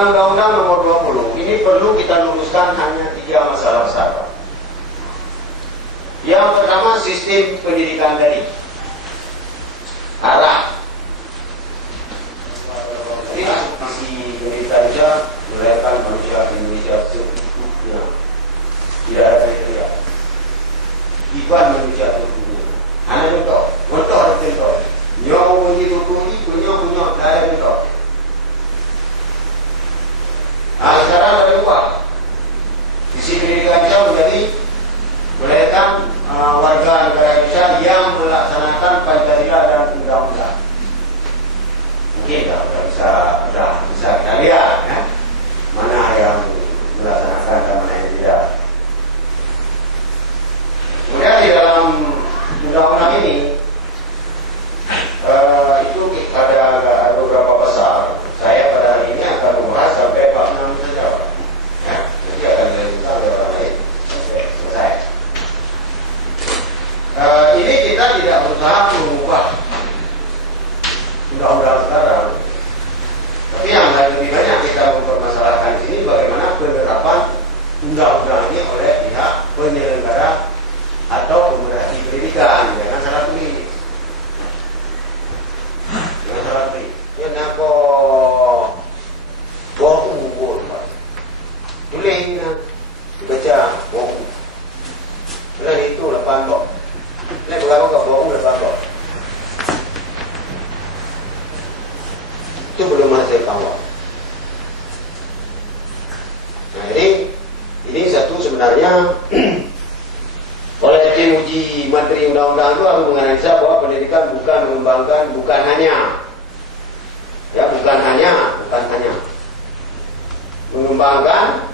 Dengan Undang-Undang Nomor 20 ini perlu kita luruskan hanya 3 masalah besar. Yang pertama, sistem pendidikan tadi, arah. Jadi visi pendidikan Indonesia melahirkan manusia Indonesia seutuhnya, tidak ada kriteria. Iban manusia seutuhnya. Hanya contoh ada contoh. Nyawa begitu punya tidak ada contoh. Sekarang ada 2. Visi pendidikan Indonesia menjadi melahirkan warga negara Indonesia yang melaksanakan Pancasila dan undang-undang. Mungkin sudah bisa kita lihat ya, mana yang melaksanakan dan mana yang tidak. Kemudian di dalam undang-undang ini itu ada beberapa pasal. Saya pada hari ini akan membahas sampai bab 6 saja, Pak. Ya, nanti akan dilanjutkan oleh orang lain sampai selesai. Ini kita tidak berusaha mengubah undang-undang sekarang, tapi yang lebih banyak kita mempermasalahkan di sini bagaimana penerapan undang-undang ini oleh pihak penyelenggara atau pemerhati pendidikan. Jangan salah pilih. Jangan salah pilih. Ya nako bohong bohong, Pak. Boleh baca bohong. Bila itu 8 bab. Bila berapa ke bohong 8 bab. Itu belum menghasilkan uang. Nah, ini satu sebenarnya oleh tim uji materi undang-undang itu harus menganalisa bahwa pendidikan bukan mengembangkan, bukan hanya mengembangkan